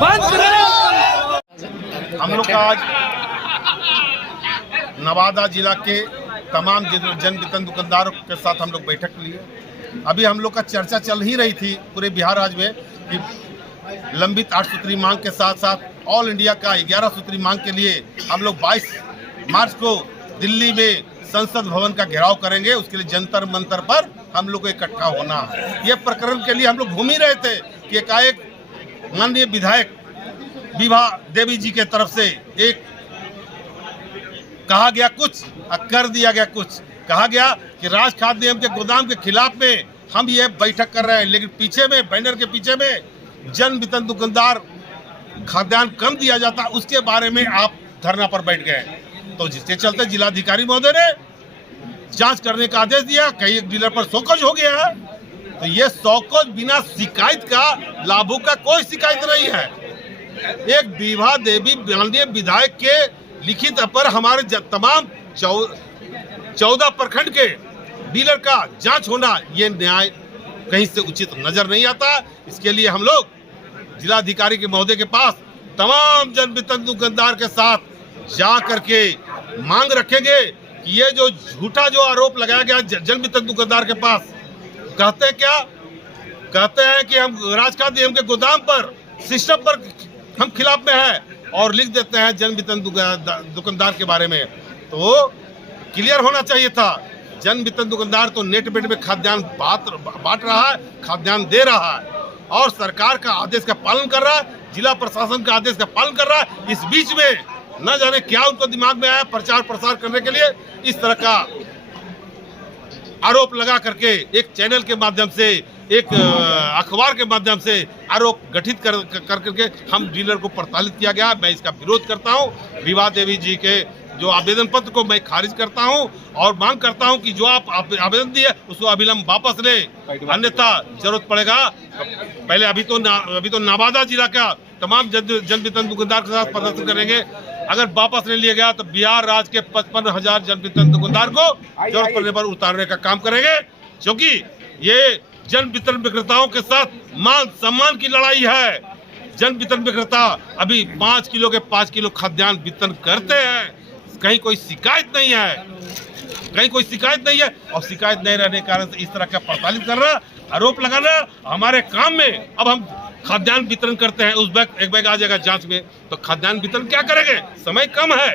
हम लोग का आज नवादा जिला के तमाम जन वितरण दुकानदारों के साथ हम लोग बैठक लिए। अभी हम लोग का चर्चा चल ही रही थी पूरे बिहार राज्य में कि लंबित 8 सूत्री मांग के साथ साथ ऑल इंडिया का 11 सूत्री मांग के लिए हम लोग 22 मार्च को दिल्ली में संसद भवन का घेराव करेंगे। उसके लिए जंतर मंतर पर हम लोग को इकट्ठा होना है। ये प्रकरण के लिए हम लोग घूम ही रहे थे कि एकाएक माननीय विधायक विभा देवी जी के तरफ से एक कहा गया कुछ और कर दिया गया कुछ। कहा गया कि राज खाद्य निगम के गोदाम के खिलाफ में हम ये बैठक कर रहे हैं, लेकिन पीछे में बैनर के पीछे में जन वितरण दुकानदार खाद्यान्न कम दिया जाता, उसके बारे में आप धरना पर बैठ गए। तो जिसके चलते जिलाधिकारी महोदय ने जांच करने का आदेश दिया। कई एक डीलर पर शोकज हो गया है। तो ये शोकज बिना शिकायत का, लाभों का कोई शिकायत नहीं है। एक विभा देवी माननीय विधायक के लिखित पर हमारे तमाम 14 प्रखंड के डीलर का जांच होना, ये न्याय कहीं से उचित नजर नहीं आता। इसके लिए हम लोग जिलाधिकारी के महोदय के पास तमाम जन वितरण दुकानदार के साथ जा करके मांग रखेंगे कि ये जो झूठा जो आरोप लगाया गया जन वितरण दुकानदार के पास, कहते हैं कि हम राज खाद्य निगम के गोदाम पर सिस्टम पर हम खिलाफ में है और लिख देते हैं जन वितरण दुकानदार के बारे में। तो क्लियर होना चाहिए था। जन वितरण दुकानदार तो नेट बेट में खाद्यान्न बांट रहा है, खाद्यान्न दे रहा है और सरकार का आदेश का पालन कर रहा है, जिला प्रशासन का आदेश का पालन कर रहा है। इस बीच में न जाने क्या उनको दिमाग में आया, प्रचार प्रसार करने के लिए इस तरह का आरोप लगा करके एक चैनल के माध्यम से, एक अखबार के माध्यम से आरोप गठित कर करके हम डीलर को प्रताड़ित किया गया। मैं इसका विरोध करता हूं। विभा देवी जी के जो आवेदन पत्र को मैं खारिज करता हूं और मांग करता हूं कि जो आप आवेदन दिए उसको अविलंब वापस ले, अन्यथा जरूरत पड़ेगा। पहले अभी तो नवादा जिला का तमाम जन वितरण दुकानदार के साथ प्रदर्शन करेंगे। अगर वापस नहीं लिया गया तो बिहार राज्य के 55,000 जन वितरण दुकानदार को जरूरत पड़ने पर उतारने का काम करेंगे, क्योंकि ये जन वितरण विक्रेताओं के साथ मान सम्मान की लड़ाई है। जन वितरण विक्रेता अभी 5 किलो के 5 किलो खाद्यान्न वितरण करते हैं, कहीं कोई शिकायत नहीं है, और शिकायत नहीं रहने के कारण से इस तरह का प्रताड़ित करना, आरोप लगाना हमारे काम में। अब हम खाद्यान्न वितरण करते हैं, उस बैग एक बैग आ जाएगा जांच में, तो खाद्यान्न वितरण क्या करेंगे? समय कम है।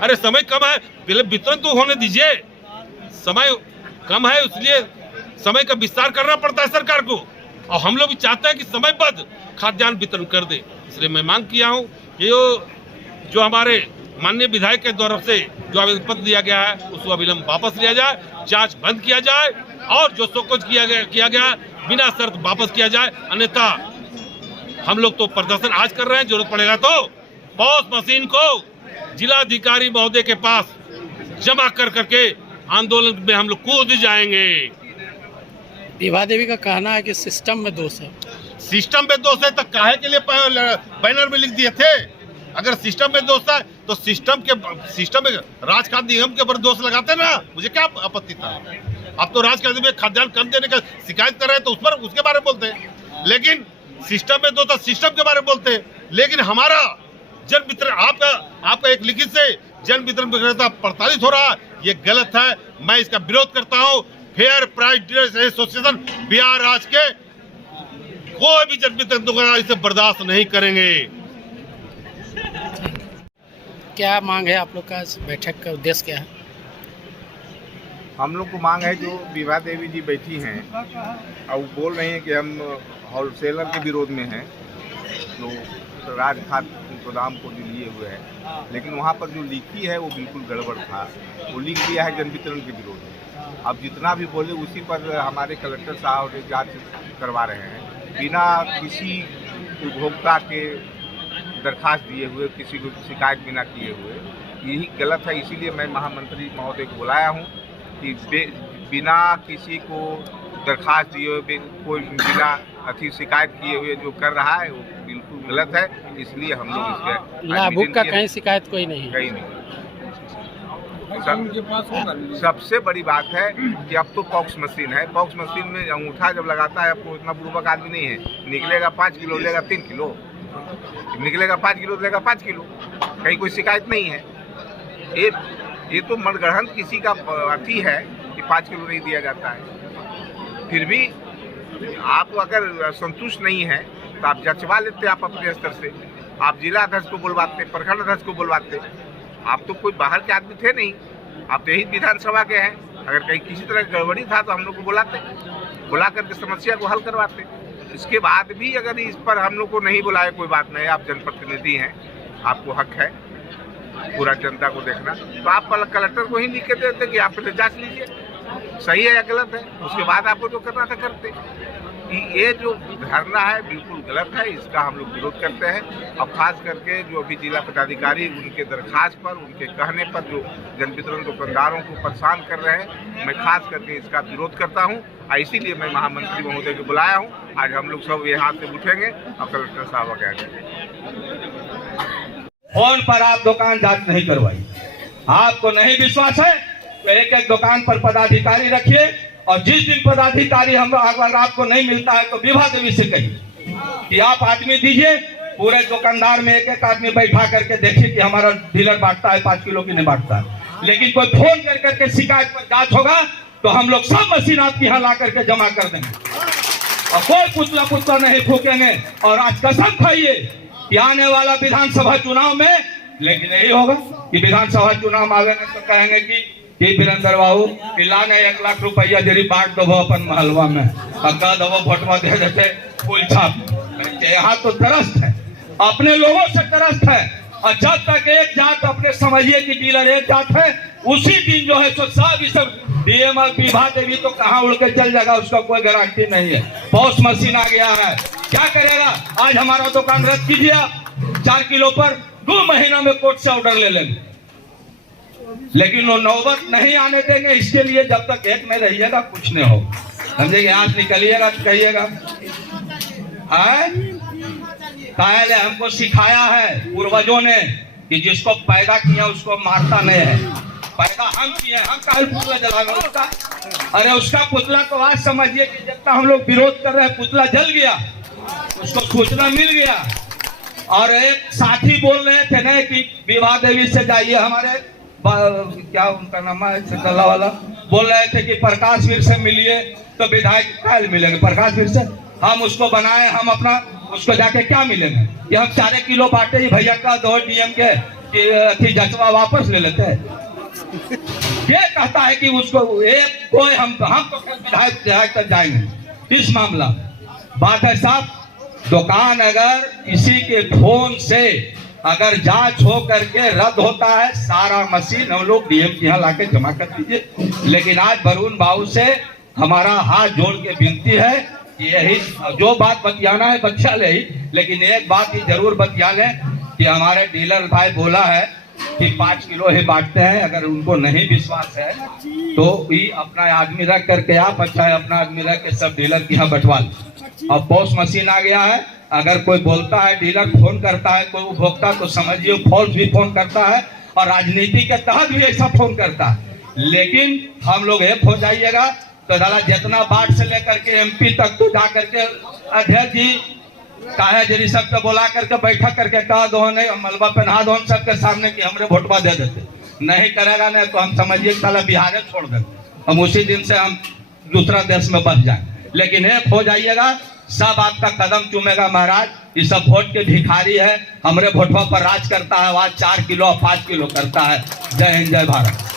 अरे समय कम है, पहले वितरण तो होने दीजिए। समय कम है, इसलिए समय का विस्तार करना पड़ता है सरकार को, और हम लोग भी चाहते हैं कि समयबद्ध खाद्यान्न वितरण कर दे। इसलिए मैं मांग किया हूँ कि जो हमारे माननीय विधायक के द्वारा से जो आवेदन पत्र दिया गया है उसको अविलंब वापस लिया जाए, जांच बंद किया जाए और जो शोकज किया गया बिना शर्त वापस किया जाए। अन्यथा हम लोग तो प्रदर्शन आज कर रहे हैं, जरूरत पड़ेगा तो पॉस मशीन को जिलाधिकारी महोदय के पास जमा करके आंदोलन में हम लोग कूद जाएंगे। विभा देवी का कहना है कि सिस्टम में दोष है। सिस्टम में दोष है तो काहे के लिए बैनर में लिख दिए थे? अगर सिस्टम में दोष है तो सिस्टम में राज खाद्य निगम के ऊपर दोष लगाते ना, मुझे क्या आपत्ति था? अब तो राज खाद्य में खाद्यान्न कम देने का शिकायत कर रहे हैं तो उस पर उसके बारे में बोलते हैं, लेकिन सिस्टम में दोष, सिस्टम के बारे में बोलते हैं। लेकिन हमारा जन वितरण आपका एक लिखित से जन वितरण विक्रेता प्रताड़ित हो रहा है, ये गलत है। मैं इसका विरोध करता हूँ। Fair price dealers association Bihar राज्य के कोई भी जन वितरण दुकानदार इसे बर्दाश्त नहीं करेंगे। क्या मांग है आप लोग का? बैठक का उद्देश्य क्या है? हम लोग को मांग है, जो विभा देवी जी बैठी हैं और वो बोल रही हैं कि हम होलसेलर के विरोध में हैं, जो राज खाद्य गोदाम को जो लिए हुए हैं, लेकिन वहाँ पर जो लिखी है वो बिल्कुल गड़बड़ था। वो लिख दिया है जन वितरण के विरोध में। अब जितना भी बोले उसी पर हमारे कलेक्टर साहब जांच करवा रहे हैं, बिना किसी उपभोक्ता के दरखास्त दिए हुए, किसी को शिकायत बिना किए हुए। यही गलत है। इसीलिए मैं महामंत्री महोदय को बुलाया हूँ कि बिना किसी को दरखास्त दिए हुए, कोई बिना शिकायत किए हुए जो कर रहा है वो बिल्कुल गलत है। इसलिए हम लोग इसके लाभुक का कहीं शिकायत कोई नहीं, कहीं नहीं। सबसे बड़ी बात है कि अब तो पॉक्स मशीन है। पॉक्स मशीन में अंगूठा जब लगाता है, आपको इतना बुर्बक आदमी नहीं है, निकलेगा 5 किलो, लेगा 3 किलो। निकलेगा 5 किलो, देगा 5 किलो, कहीं कोई शिकायत नहीं है। ये तो मनगढ़ंत किसी का अथी है कि 5 किलो नहीं दिया जाता है। फिर भी आप अगर संतुष्ट नहीं है तो आप जचवा लेते, आप अपने स्तर से आप जिला अध्यक्ष को बुलवाते, प्रखंड अध्यक्ष को बुलवाते। आप तो कोई बाहर के आदमी थे नहीं, आप तो यही विधानसभा के हैं। अगर कहीं किसी तरह गड़बड़ी था तो हम लोग को बुलाते, बुला करके समस्या को हल करवाते। इसके बाद भी अगर इस पर हम लोग को नहीं बुलाए, कोई बात नहीं, आप जनप्रतिनिधि हैं, आपको हक है पूरा जनता को देखना, तो आप कलेक्टर को ही लिख के देते कि आप पहले जांच लीजिए सही है या गलत है, उसके बाद आपको जो करना था करते। ये जो धरना है बिल्कुल गलत है, इसका हम लोग विरोध करते हैं। और खास करके जो अभी जिला पदाधिकारी उनके दरखास्त पर, उनके कहने पर जो जन वितरण दुकानदारों को परेशान कर रहे हैं, मैं खास करके इसका विरोध करता हूं। और इसीलिए मैं महामंत्री महोदय को बुलाया हूं। आज हम लोग सब यहाँ से उठेंगे और कलेक्टर साहब के आगे। फोन पर आप दुकान जांच नहीं करवाई, आपको नहीं विश्वास है तो एक एक दुकान पर पदाधिकारी रखिए, और जिस दिन पदाधिकारी हम अगर आपको नहीं मिलता है तो विभा देवी से कहिए कि आप आदमी दीजिए, पूरे दुकानदार में एक एक आदमी बैठा करके देखिए कि हमारा डीलर बांटता है 5 किलो की नहीं बांटता है। लेकिन कोई फोन कर करके शिकायत पर जांच होगा तो हम लोग सब मशीन आपके यहाँ ला करके जमा कर देंगे और कोई पुतला नहीं फूकेंगे। और आज कसम खाइए कि आने वाला विधानसभा चुनाव में, लेकिन यही होगा कि विधानसभा चुनाव आवेंगे तो कहेंगे कि वीरेंद्र बाबू लाने 1 लाख रुपया जरी बांट दो अपन महलवा में, कह दो भोटवा दे देते फूल छाप। यहाँ तो त्रस्त है, अपने लोगों से त्रस्त है। और जब तक एक जात अपने समझिए कि डीलर एक जात है, उसी दिन जो है तो सब डीएम विभा देवी तो कहाँ उड़ के चल जाएगा, उसका कोई गारंटी नहीं है। पॉस मशीन आ गया है, क्या करेगा? आज हमारा दुकान रद्द कीजिए आप 4 किलो पर, 2 महीना में कोर्ट से ऑर्डर ले लेंगे, लेकिन वो नौबत नहीं आने देंगे। इसके लिए जब तक एक में रहिएगा कुछ नहीं होगा, समझेंगे। यहाँ से निकलिएगा तो कहिएगा पहले हमको सिखाया है पूर्वजों ने कि जिसको पैदा किया उसको मारता नहीं है। पैदा हम किए, हम काहे पुतला जलाएंगे उसका? अरे उसका पुतला तो आज समझिए कि जितना हम लोग विरोध कर रहे हैं, पुतला जल गया, उसको सूचना मिल गया। और एक साथी बोल रहे थे ना कि विभा देवी से जाइए, हमारे क्या उनका नाम है चंदला वाला, बोल रहे थे कि प्रकाश वीर से मिलिए, तो विधायक कल मिलेंगे प्रकाश वीर से? हम उसको बनाए, हम अपना उसको जाके क्या मिलेंगे कि हम 4 किलो बांटे ही भैया का 2 डीएम के कि जचवा वापस ले लेते हैं। ये कहता है कि उसको एक कोई हम तो विधायक तक जाएंगे। इस मामला बात है साहब, दुकान अगर किसी के फोन से अगर जांच हो करके रद्द होता है, सारा मशीन हम लोग डीएम के यहाँ लाके जमा कर दीजिए। लेकिन आज वरुण बाबू से हमारा हाथ जोड़ के विनती है कि यही जो बात बतियाना है बतिया ले ही, लेकिन एक बात ही जरूर बतिया लें कि हमारे डीलर भाई बोला है कि 5 किलो ही बांटते हैं। अगर उनको नहीं विश्वास है तो ही अपना आदमी रख करके आप अच्छा है अपना आदमी रख के सब डीलर के यहाँ बंटवा लें। अब पॉस मशीन आ गया है, अगर कोई बोलता है डीलर फोन करता है कोई उपभोक्ता तो समझिए फॉल्स भी फोन करता है और राजनीति के तहत भी ऐसा फोन करता है। लेकिन हम लोग एक हो जाइएगा तो दादा जितना वार्ड से लेकर के एमपी तक तो जा करके अध्यक्ष जी काहे जरी सबके बुला करके बैठक करके कहा दो नहीं मलबा पहना दो सबके सामने कि हमरे वोटवा दे देते, नहीं करेगा नहीं तो हम समझिए साला बिहार छोड़ देंगे, हम उसी दिन से हम दूसरा देश में बस जाए। लेकिन एक हो जाइएगा, सब आपका कदम चूमेगा महाराज। ये सब वोट के भिखारी है, हमरे वोटवा पर राज करता है, आज 4 किलो 5 किलो करता है। जय हिंद जय भारत।